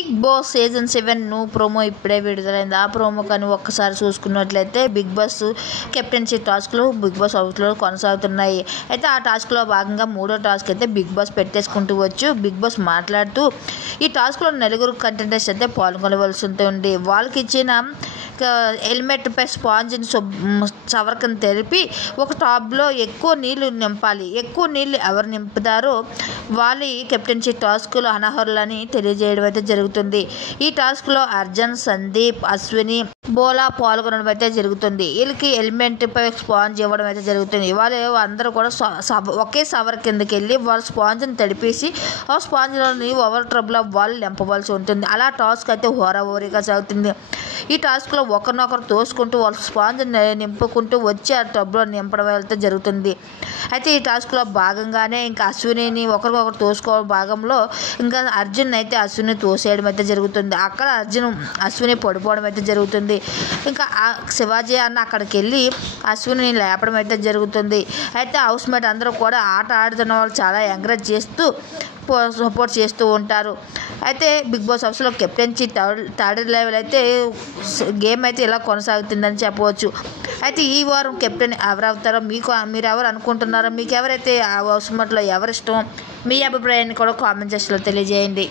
Big boss season 7 promo ఇప్పుడే విడుదలైంది. ఆ ప్రోమో కానీ ఒక్కసారి చూసుకున్నట్లయితే బిగ్ బాస్ కెప్టెన్సీ టాస్క్లు బిగ్ బాస్ హౌస్లో కొనసాగుతున్నాయి. అయితే ఆ టాస్క్లో భాగంగా 3వ టాస్క్ అయితే బిగ్ బాస్ పెట్టేసుకుంటూ వచ్చు. బిగ్ బాస్ మాట్లాడుతూ ఈ టాస్క్లో 4 కంటెంటర్స్ అయితే పాల్గొనవలసి ఉంటుంది. వాళ్ళకి ఇచ్చిన హెల్మెట్పై స్పాంజ్ని చవరకని తెలిపి ఒక టాబ్లో ఎక్కువ నీళ్లు నింపాలి. ఎక్కువ నీళ్ళు ఎవరు నింపుతారో వాళ్ళ కెప్టెన్సీ టాస్క్లు అనర్హులని తెలియజేయడం అయితే జరుగుతుంది. ఈ టాస్క్లో అర్జున్, సందీప్, అశ్విని, బోలా పాల్గొనడం అయితే జరుగుతుంది. వీళ్ళకి హెల్మెట్పై స్పాంజ్ ఇవ్వడం అయితే జరుగుతుంది. వాళ్ళు అందరూ కూడా ఒకే సవర్ కిందకి వెళ్ళి వాళ్ళ స్పాంజ్ని తడిపేసి ఆ స్పాంజ్లోని ఓవర్ ట్రబ్లో వాళ్ళు నింపవలసి ఉంటుంది. అలా టాస్క్ అయితే హోరాహోరీగా సాగుతుంది. ఈ టాస్క్లో ఒకరినొకరు తోసుకుంటూ వాళ్ళ స్పాంజ్ నింపుకుంటూ వచ్చి ఆ టబ్లో నింపడం అయితే జరుగుతుంది. అయితే ఈ టాస్క్లో భాగంగానే ఇంకా అశ్వినిని ఒకరికొకరు తోసుకోవడం భాగంలో ఇంకా అర్జున్ అయితే అశ్విని తోసేయడం అయితే జరుగుతుంది. అక్కడ అశ్విని పడిపోవడం అయితే జరుగుతుంది. ఇంకా శివాజీ అన్న అక్కడికి వెళ్ళి అశ్విని లేపడం అయితే జరుగుతుంది. అయితే హౌస్ మేట్ అందరూ కూడా ఆట ఆడుతున్న వాళ్ళు చాలా ఎంకరేజ్ చేస్తూ సపోర్ట్ చేస్తూ ఉంటారు. అయితే బిగ్ బాస్ హౌస్లో కెప్టెన్సీ థర్డ్ లెవెల్ అయితే గేమ్ అయితే ఇలా కొనసాగుతుందని చెప్పవచ్చు. అయితే ఈ వారం కెప్టెన్ ఎవరు అవుతారో మీరు ఎవరు అనుకుంటున్నారో, మీకు ఎవరైతే ఆ హౌస్ మేట్లో ఎవరు ఇష్టం, మీ అభిప్రాయాన్ని కూడా కామెంట్ సెక్షన్లో తెలియజేయండి.